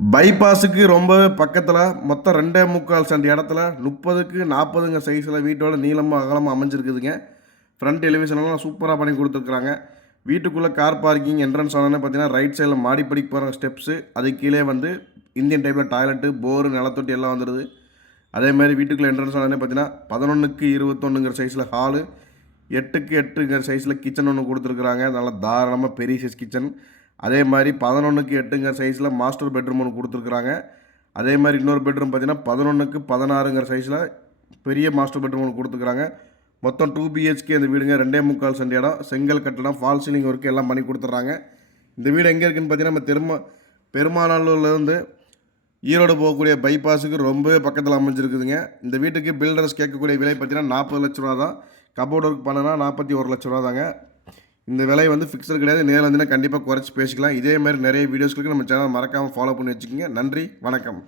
பைபாஸுக்கு ரொம்பவே பக்கத்தில் மொத்தம் 2.25 சென்ட் இடத்துல 30க்கு 40ங்க சைஸில் வீட்டோட நீளமாக அகலமாக அமைஞ்சிருக்குதுங்க. ஃப்ரண்ட் எலிவேஷன்லாம் சூப்பராக பண்ணி கொடுத்துருக்குறாங்க. வீட்டுக்குள்ளே கார் பார்க்கிங் என்ட்ரன்ஸ் ஆனோன்னே பார்த்தீங்கன்னா ரைட் சைடில் மாடிப்படிக்கு போகிற ஸ்டெப்ஸு, அதுக்கு கீழே வந்து இந்தியன் டைப்பில் டாய்லெட்டு, போரு, நிலத்தொட்டி எல்லாம் வந்துடுது. அதேமாதிரி வீட்டுக்குள்ளே என்ட்ரன்ஸ் ஆனோடனே பார்த்தீங்கன்னா 11க்கு 21ங்கிற சைஸில் ஹாலு, 8க்கு 8ங்கிற சைஸில் கிச்சன் ஒன்று கொடுத்துருக்குறாங்க. நல்லா தாராளமாக பெரிய சைஸ் கிச்சன். அதே மாதிரி 11க்கு 8ங்கிற சைஸில் மாஸ்டர் பெட்ரூம் ஒன்று கொடுத்துருக்குறாங்க. அதே மாதிரி இன்னொரு பெட்ரூம் பார்த்தீங்கன்னா 11க்கு 16ங்கிற சைஸில் பெரிய மாஸ்டர் பெட்ரூம் ஒன்று கொடுத்துருக்குறாங்க. மொத்தம் 2 பிஹெச்கே இந்த வீடுங்க. 2.25 சென்ட் இடம், செங்கல் கட்டடம், ஃபால் சீலிங் ஒர்க்கு எல்லாம் பண்ணி கொடுத்துட்றாங்க. இந்த வீடு எங்கே இருக்குதுன்னு பார்த்தீங்கன்னா நம்ம பெருமாநல்லூர்லேருந்து ஈரோடு போகக்கூடிய பைபாஸுக்கு ரொம்பவே பக்கத்தில் அமைஞ்சிருக்குதுங்க. இந்த வீட்டுக்கு பில்டர்ஸ் கேட்கக்கூடிய விலை பார்த்தீங்கன்னா 40 லட்ச ரூபா தான். கபோர்டு ஒர்க் பண்ணனா 41 லட்ச ரூபா தாங்க. இந்த விலை வந்து ஃபிக்ஸட் கிடையாது. நேரில் வந்தீங்கன்னா கண்டிப்பாக குறைச்சி பேசிக்கலாம். இதே மாதிரி நிறைய வீடியோஸ்களுக்கு நம்ம சேனல் மறக்காமல் ஃபாலோ பண்ணி வச்சுக்கோங்க. நன்றி, வணக்கம்.